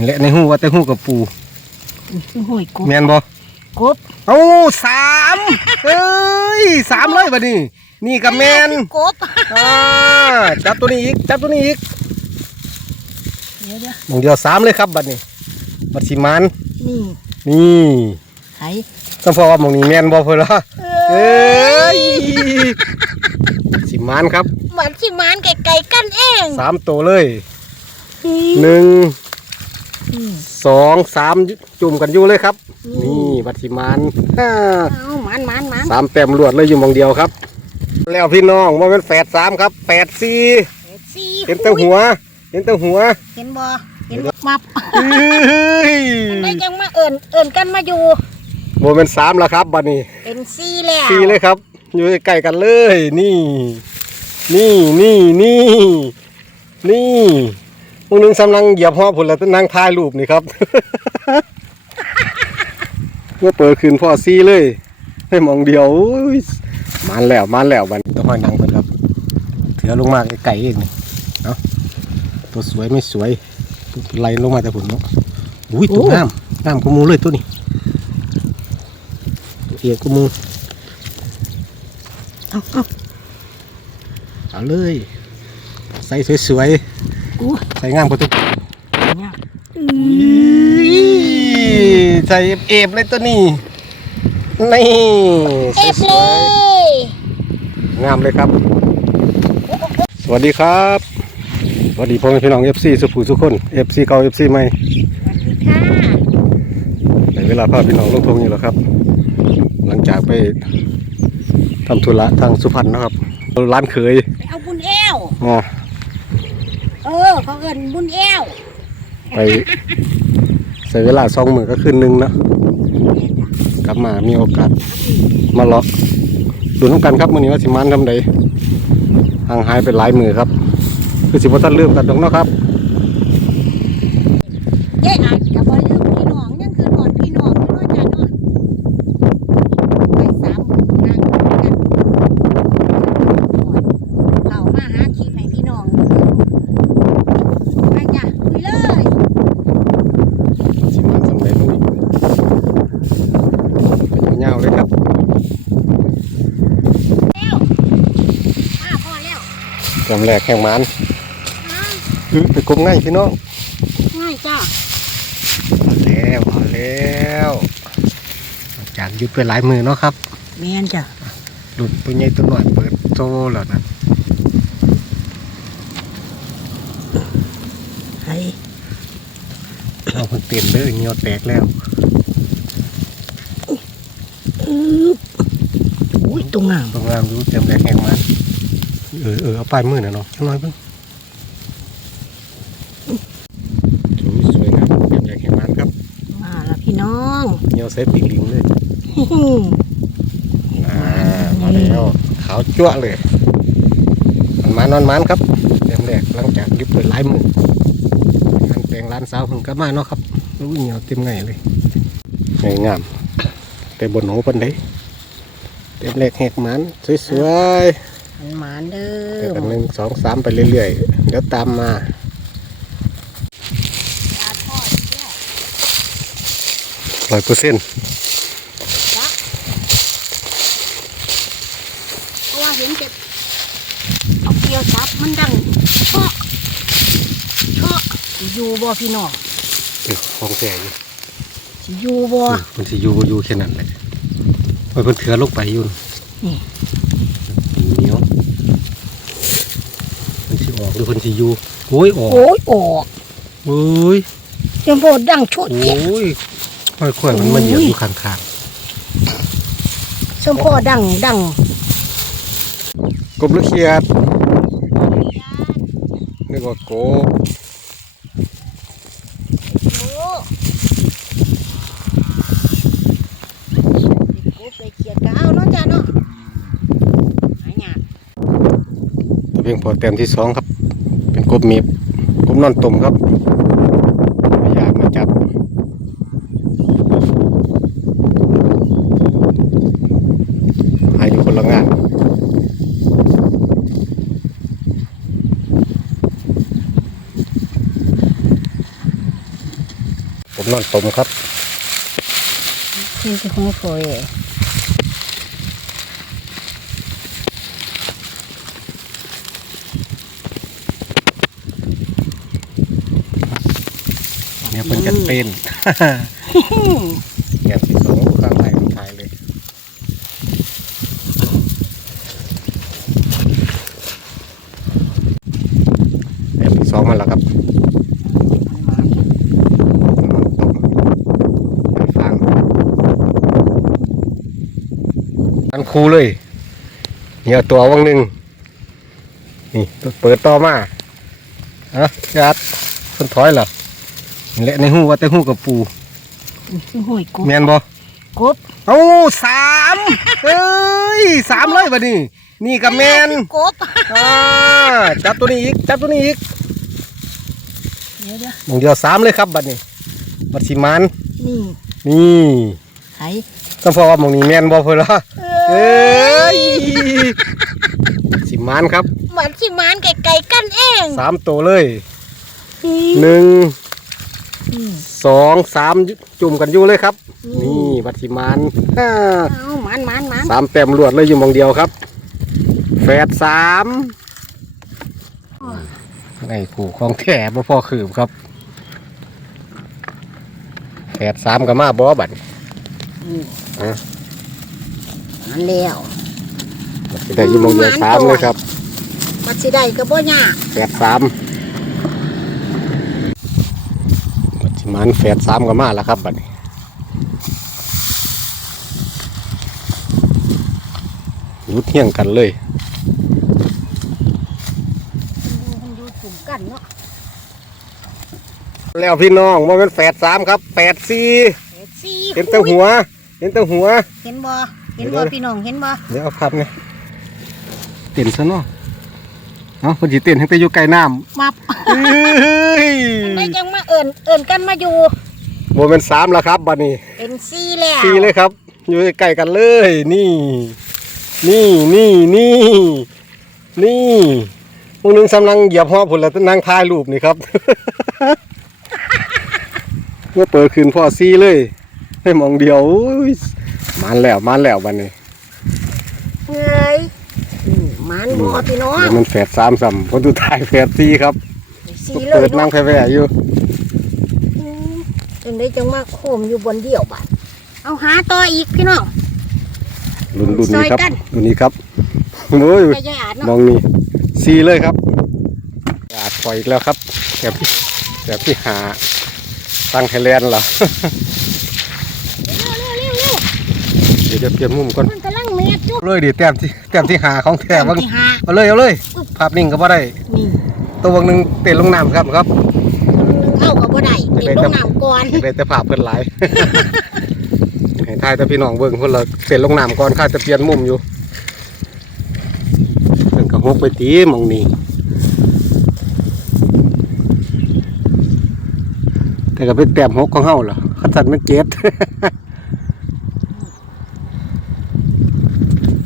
นี่แหละในหูว่าแต่หูกับปูห้อยกบแมนบ่กบเอ้าสามเอ้ยสามเลยบัดนี้ นี่กับแมนกบอ่าจับตัวนี้อีกจับตัวนี้อีกเดี๋ยวเดี๋ยวมองเดียวสามเลยครับบัดนี้บัดสิมานนี่นี่ไห้ต้องพอว่าหมองนี้แมนบ่เพิ่นละเอ้ยสิมานครับหวานสิมานไก่ๆกันเองสามตัวเลยอืมหนึ่งอืม สองสามจุ่มกันอยู่เลยครับ นี่บัดสิมานฮ่าเอาหมันหมันหมันสามแต้มรวดเลยอยู่หมองเดียวครับ แล้วพี่น้องว่าเป็นแฝดสามครับแฝดสี่สี่เห็นแต่หัว เห็นแต่หัว เห็นบ่เห็นบ่มับเฮ้ยได้ยังมาเอิ่นเอิ่นกันมาอยู่โมเป็นสามแล้วครับบัดนี้ เป็นสี่แล้วสี่เลยครับ อยู่ใกล้ๆกันเลย นี่ นี่นี่นี่นี่ มึงนึงสำลังเหยียบหอผลแล้วนั่งถ่ายรูปนี่ครับเมื่อเปิดคืนพ่อซี่เลยให้มองเดียวอุ้ยมันแล้วมันแล้วบัดนต้องห้อยหนังเพิ่นครับเถือลงมาไกลๆเองนี่เนาะตัวสวยไม่สวยไหลลงมาแต่ผลเนาะอุ้ยตัวงามงามกว่าหมูเลยตัวนี้ตัวเอียงกว่าหมูเอาเอาเอาเลยใส่สวยอู้ๆ ใส่งามกว่าตัวเนี่ยใส่เอฟๆเลยตัวนี้นี่เอฟสเลวยยๆงามเลยครับ สวัสดีครับสวัสดีพ่อแม่พี่น้องเอฟซีสุภูสุกคนเอฟซีเก่าเอฟซีใหม่ค่ะในเวลาพาพี่น้องลงทงนี่แหละครับ หลังจากไปทำธุระทางสุพรรณนะครับร้านเคย ไปเอาบุญแอวอ๋อ เออเขาเอิ้นบุญแอวไปใส่เวลาสองมือก็คืนหนึงเนาะกลับมามีโอกาสมาเลาะดูน้ำกันครับมื้อนี้ว่าสิมันทำใดห่างหายไปหลายมือครับ คือสิบ่ทันลืมกันดอกเนาะครับเย้อาจจะบ่ลืมพี่น้องยังคือก่อนพี่น้องอยู่เนาะจ้ะเนาะไปสามหมู่นั่งกันเรามาหาขีให้พี่น้องไปจ้ะคุยเลย สิมันทำใดมื้อนี้ไปยาวๆเลยครับ แล้วมาพอแล้ว จำแรกแห่งมันมาคือไปกลมง่ายพี่น้องง่ายจ้ะเอาแล้วเอาแล้วจากหยุดไปหลายมือเนาะครับแม่นจ้ะหลุดตัวใหญ่ตัวน้อยเปิดโซ่แล้วนะไห้เอาคนเต็มเลยเหี่ยวแตกแล้วอุ้ยตรงงามตรงงามดูจำแรกแห่งมัน เออเออเอาปลายมือหน่อยเนาะจังน้อยเพิ่งสวยงามจำแรกแห่งมันครับมาแล้วพี่น้องเหี่ยวเซฟปีกลิงเลยอ่ามาแล้วขาวจั่วะเลยมันมานอนมันครับเต็มแรกหลังจากยุบเปิดหลายมืองานแต่งร้านสาวเพิ่งกลับมาเนาะครับรู้เหนียวเต็มไงเลยสวยงามแต่บนหูปันไดเต็มแรกแหกมันสวยมัน หมานเด้ๆแต่อกันหนึ่งสองสามไปเรื่อยๆ เดี๋ยวตามมายาทอดอีกแล้วร้อยเปอร์เซ็นต์เพราะว่าเห็นเจ็บเอาเกลียวซับมันดังเชาะเชาะสิอยู่บ่พี่น้องของแท้อยู่สิอยู่บ่มันสิอยู่บ่อยู่แค่นั้นแหละโอ้ยเพิ่นเถือลงไปอยู่นี่เหนียวมันสิ ออกหรือเพิ่นสิอยู่โอ้ยออกโอ้ยออกโอ้ยยังบ่ดังชุดโอ้เจ็บยค่อยๆมันมาเหยียบอยู่ข้างสมพอดังดังๆกบหรือเขียดนึกว่ากบโอ้กูไปเขียดก็เอาเนาะจ้ะเนาะหายากตัวเพียงพอแต้มที่สองครับ เป็นกบเมีบกบนอนตุ่มครับพยายามมาจับหายอยู่คนละงานผมนอนตมครับเห็นที่หัวฝอยเย กันเป็นแกที่สองข้างไหลขายเลยแบบที่สองมาแล้วครับนอนตกไปฟังอันคูเลยเนี่ยตัววังหนึ่งนี่เปิดต่อมาอะยัดคนถอยเหรอ แหละในหูว่าแต่หูกับปูคือห้อยกบแมนบ่กบเอาสามเอ้ยสามเลยบัดนี้ นี่กับแมนกบอ่าจับตัวนี้อีกจับตัวนี้อีกเดี๋ยวเดี๋ยวหมองเดียวสามเลยครับบัดนี้บัดสิมันนี่นี่ไห้ต้องพอว่าหมองนี้แมนบ่เพิ่นละเอ้ยสิมันครับเหมือนสิมานไก่ๆกันเองสามตัวเลยนี่หนึ่งนี่ สองสามจุ่มกันอยู่เลยครับ นี่บัดสิมันอ่าเอาหมันหมันหมันสามแต้มรวดเลยอยู่หมองเดียวครับแฝดสามไอ้ผูกของแท้บ่พอคืบครับแปดสามก็มาบ่บัดนี่อะมันแล้วสิได้อยินมงเดียวสามเลยครับมันสิได้ก็บ่ยากแปดสามบัดสิ มันแปดสามก็มาแล้วครับบัดนี้รุดเที่ยงกันเลยมันอยู่กลุ่มกันเนาะแล้วพี่น้องว่าเป็นแปดสามครับแปดสี่เฮ็ดสี่เห็นแต่หัว เห็นแต่หัว เห็นบ่เห็นเดี๋บ่ยวพี่น้องเห็นบ่เดี๋ยวเอาพับไงเต้นซะเนาะ เอ้าคนจีเต้นให้แต่อยู่ไกลน้ำมับเอ้ยได้จังมาเอิ้นเอิ้นกันมาอยู่โมเป็นสามแล้วครับบัดนี้เป็นสี่แล้วสี่เลยครับ อยู่ใกล้ๆกันเลย นี่ นี่นี่นี่นี่พวกนึงสำลังเหยียบหอผลแล้วนั่งถ่ายรูปนี่ครับ เมื่อเปิดคืนพ่อซีเลยให้มองเดียวอุ้ยมันแล้วมันแล้วบัดนี้ เฮ้ยนี่ มันบ่พี่น้องเดี๋ยวมันแฝดสามสัมคนสุดท้ายแฝดซีครับสี่เลเปิยดนั่งเนาะแผ่ๆอยู่อืมจังได้จังมาโคมอยู่บนเดี่ยวบัดเอาหาต่ออีกพี่น้องรุ่นรุ่นนี้ครับซอยกันรุ่นนี้ครับโอ้ยใจยายอาดมเนาะองนี่ซีเลยครับอาดปล่อยอีกแล้วครับแบบที่แบบที่หาตั้งไทยแลนด์เหรอเร็วเร็วเร็วเร็วเดี๋ยวจะเปลี่ยนมุมก่อน มันกำลังเมียจุ๊บเลยดิแต้มที่แต้มที่หาของแท้บ้างที่หาเอาเลยเอาเลยภาพนิ่งก็บ่ได้ นี่ตัววังหนึ่งเต้นลงน้ำครับครับเอากับบ่ได้เด็ดลงน้ำก่อนจะได้แต่ภาพเพิ่นหลายให้ทายแต่พี่น้องเบิ่งเพิ่นละเต้นลงน้ำก่อนข้าจะเปลี่ยนมุมอยู่เพิ่นก็ฮกไปตีหมองนี้แต่ก็เป็นแต้มฮกของเฮาเหรอคัดสันมันเจ็ด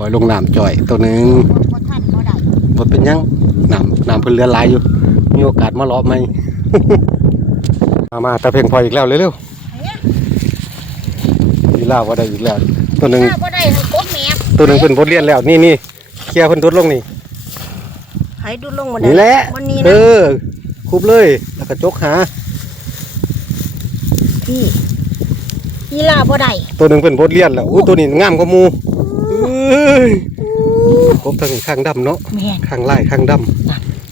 ล่อยลงน้ำจ่อยตัวหนึ่งบ่ทันบ่ได้บ่เป็นหยังน้ำน้ำเพิ่นเหลือหลายอยู่ มีโอกาสมาเลาะไหม มามาตะเพ่งพออีกแล้วเร็วๆมีล่าว่าได้อีกแล้ว ตัวหนึ่งถ้าบ่ได้ให้กดแมบตัวหนึ่งเพิ่นบทเรียนแล้วนี่นี่เคลียร์เพิ่นดดลงนี่ ให้ดูลงมานี่แหละวันนี้เอนะอคุบเลยแล้วก็จกหา พี่อีลาบ่ได้ตัวหนึ่งเพิ่นบทเรียนแล้วอู้ตัวนี้งามกว่าหมูเอ้ ยครบทั้งข้างดำเนาะแม่นข้างไล่ข้างด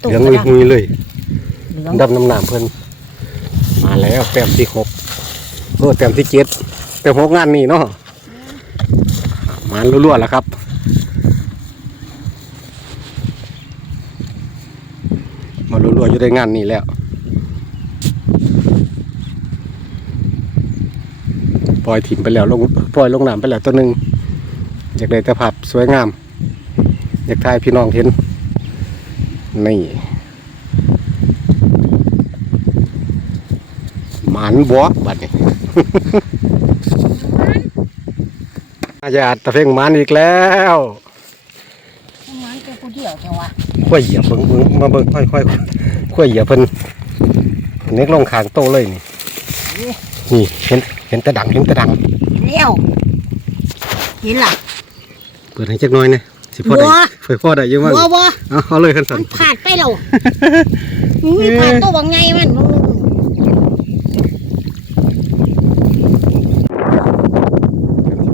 ตำกเหลืองกเลระยดังหุยเลยเหลืองดำน้ำหนามเพิ่นมาแล้วแต้มที่หกโอ้แต้มที่เจ็ดแต้มหกงานนี่เนาะมาล้วนๆแล้วครับมาล้วนๆอยู่ในงานนี่แล้วปล่อยถิ่มไปแล้วลงปล่อยลงน้ำไปแล้วตัวหนึ่ง อยากได้แต่ภาพสวยงาม อยากถ่ายพี่น้องเห็นนี่หมันบัวบัดนี้ อาญาตะเพ่งหมันอีกแล้วมันเป็นผู้เดียวจังวะค่อยเหยียบเบิ่งเบิ่งมาเบิ่งค่อยค่อยค่อยเหยียบเพิ่นเน็กลงขางโตเลยนี่ นี่เห็นเห็นแตะดังเห็นแตะดังเลี้ยวเห็นล่ะเปิดให้จักหน่อยเนี่ยสิพ่อได้บัวเฟยพ่อได้เยอะมากบัวบัวเอาเอาเลยคันสัมันนผ่านไปแล้วอุ้ยผ่านตัวบางไงมันมึง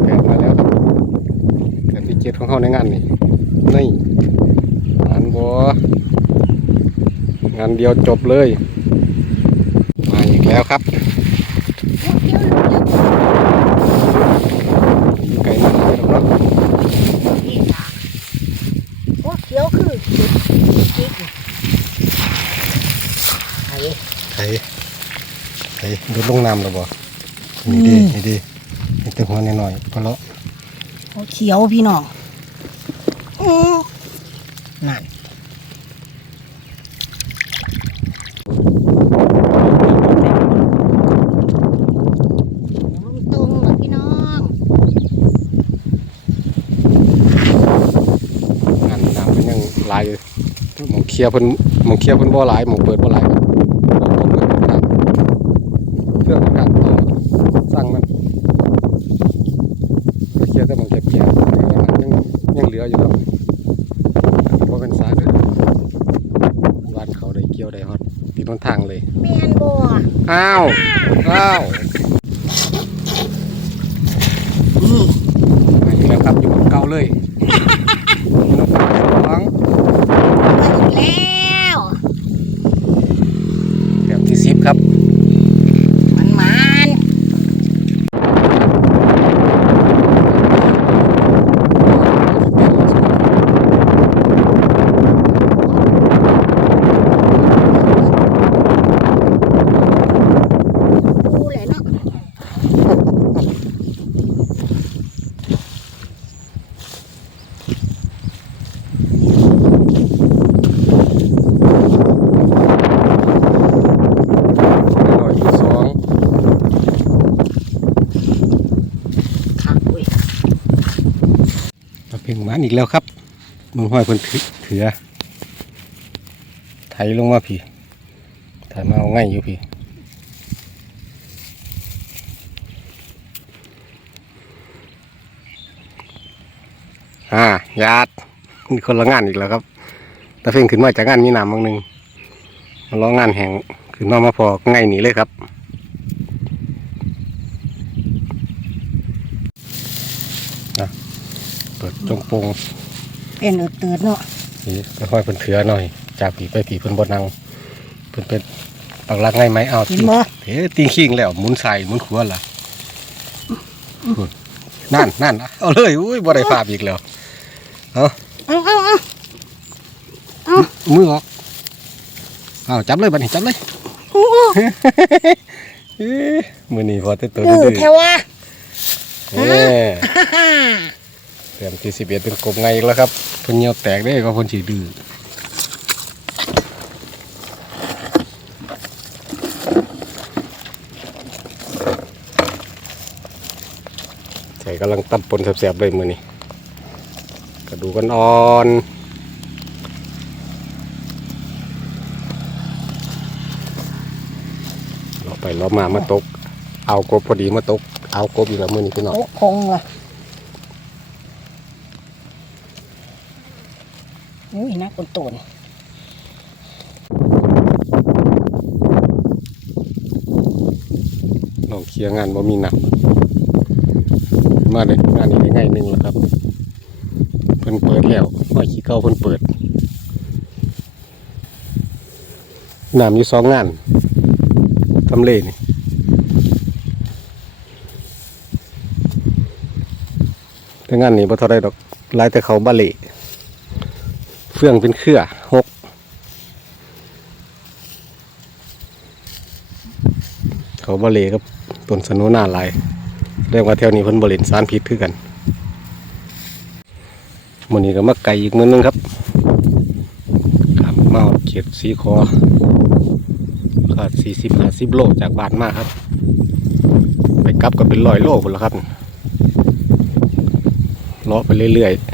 แปดมาแล้วครับแปดที่เจ็ดของเขาในงานนี่นี่งานบัวงานเดียวจบเลยมาอีกแล้วครับอยู่ไกลมากเลยครับ นี่จ้ะโอ้เขียวคือจิ๊กไอ้ ไอ้ไอ้ดูลงน้ำแล้วบ่นี่ดีนี่ดีนี่ตึงหัวหน่อยๆพอเลาะโอ้เขียวพี่น้องอือนั่นตรงๆเลยพี่น้องงานน้ำมันยังหลายอยู่หมองเคลียร์เพิ่นหมองเคลียร์เพิ่นบ่หลายหมองเปิดบ่หลายครับเราก็เปิดการเครื่องการต่อสร้างมันก็เคลียร์แต่หมองเก็บเกี่ยวยังยังเหลืออยู่ครับบ่เป็นสาเด้อวานเขาได้เกี่ยวได้ฮอดตีนนทางเลย แมนบัว อ้าวอ้าวนี่มาอีกแล้วครับอยู่บนเก่าเลยนกสอง มาอีกแล้ว แบบที่สิบครับ มันมันดูเลยเนาะ ร้อยอยู่สอง ขักเว้ย มานอีกแล้วครับมึงห้อยเพิ่นถือเถือไถลงมาพี่ไถมาเอาง่ายอยู่พี่อ่าญาตินี่คนละงานอีกแล้วครับตาเพ่งขึ้นมาจากงานมีน้ำบางหนึ่งมาล้องานแห่งขึ้นมามาพอง่ายหนีเลยครับ ปิดจงโปงเป็นเอือดตืดเนาะนี่ค่อยๆเพิ่นเถือหน่อย จากผีไปผีเพิ่นบ่นั่งเพิ่นเป็นปักหลักง่ายไหมเอาเห็นบ่เฮ้ติงขิงแล้วหมุนใส่หมุนขวาล่ะนั่นนั่นเอาเลยอุ้ยบ่ได้ภาพอีกแล้วเอาเอาเอามือออกเอาจับเลยบัดนี้จับเลยโอ้โหเอ้ยมือนี้พอแต่ตัวดื้อดื้อแท้วะเอ้ยเตรียมที่สิบเอ็ดเป็นกบไงอีกแล้วครับพิ่นเหนียวแตกได้ก็พนสิดื้อใส่กำลังตัดปนแสบๆเลยมือนี้กระดูกกันอ่อนเราไปเรามามาตก เอากบพอดีมาตก เอากบอีกแล้วมือนี้พี่น้องโอ้คงว่ะ อุ้ยน่าคนโตนน้องเคลียร์งานบ่มีหนักมาเลยงานนี้ง่ายหนึงแล้วครับ เพิ่นเปิดแล้วห้อยขี้เก้าเพิ่นเปิดน้ำอยู่สองงานทำเลนี่แต่งานนี้บ่เท่าไรดอกลายแต่เขาบาเล่ ฟื่องเป็นเครือหกเขาบาเลกับต้นสนุนาลายเรียกว่าแถวนี้เพิ่นบริเวณสารพิษคือกันมื้อนี้ก็มาไก่อีกมือนึงครับข้ามมาเขียดสีคอขาดสี่สิบห้าสิบโลจากบ้านมาครับ ไปกลับก็เป็นร้อยโลพุ่นละครับเลาะไปเรื่อยอ่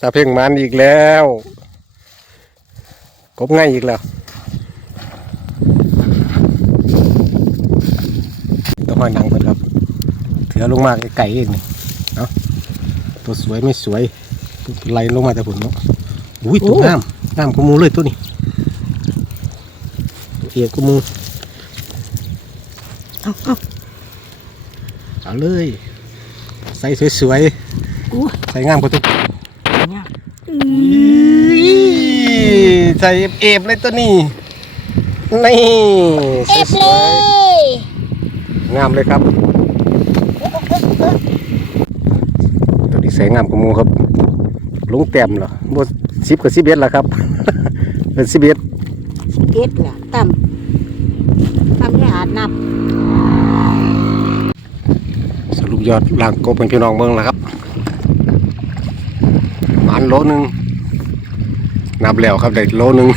ตาเพ่งมันอีกแล้วกบง่ายอีกแล้วต้องหอยหนังเพิ่นครับเถือลงมาไกลๆเองนี่เนาะตัวสวยไม่สวยไล่ลงมาแต่ผลเนาะอุ้ยตัวงามงามกว่าหมูเลยตัวนี้ตัวเอียกว่าหมูเอาเอาเอาเลย ใส่สวยอู้ๆใส่งามกว่าตัว เนี่ย ใส่เอฟเลยตัวนี้ นี่เอฟสเลวยยๆงามเลยครับ ตัวนี้ใส่งามกว่าหมูครับลงเต็มเหรอบ่สิบกับสิบเอ็ดแล้วครับ เป็นสิบเอ็ดเก็บล่ะตั้มตั้มไม่อาจนับ สรุปยอดล่างกบเป็นพี่น้องเมืองแล้วครับหมันโลหนึ่ง นับแล้วครับได้โลนึง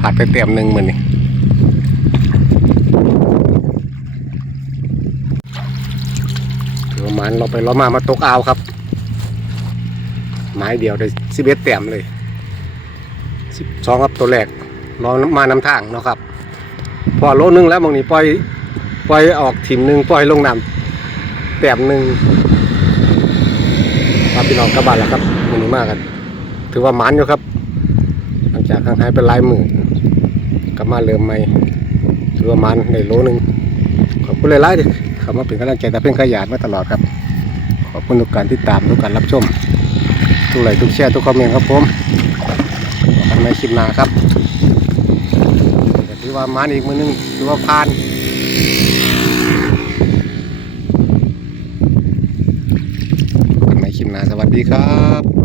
ผัดไปเต็มหนึ่งมือนี่ถือว่าหมันเราไปล้อมามาตกเอาวครับ ไม้เดียวได้สิบเอ็ดแต้มเลยสิบสองครับตัวแรกรอมานำทางเนาะครับ พอโลนึงแล้วบางนี้ปล่อยปล่อยออกถิ่มหนึ่งปล่อยลงน้ำแต้มหนึ่งครับพี่น้องกลับานแล้วครับมันนี้มากกัน ถือว่ามันอยู่ครับ หลังจากห่างหายไปหลายหมือกลับมาเริ่มใหม่ถือว่ามันในโลหนึ่งขอบคุณหลายๆเด้อเข้ามาเป็นกำลังใจแต่เพ่งขยันมาตลอดครับ ขอบคุณทุกการติดตามทุกการรับชม ทุกไลค์ทุกแชร์ทุกคอมเมนต์ครับผมกันในคลิปหน้าครับถือว่ามันอีกมือนึงถือว่าผ่านกันในคลิปหน้าสวัสดีครับ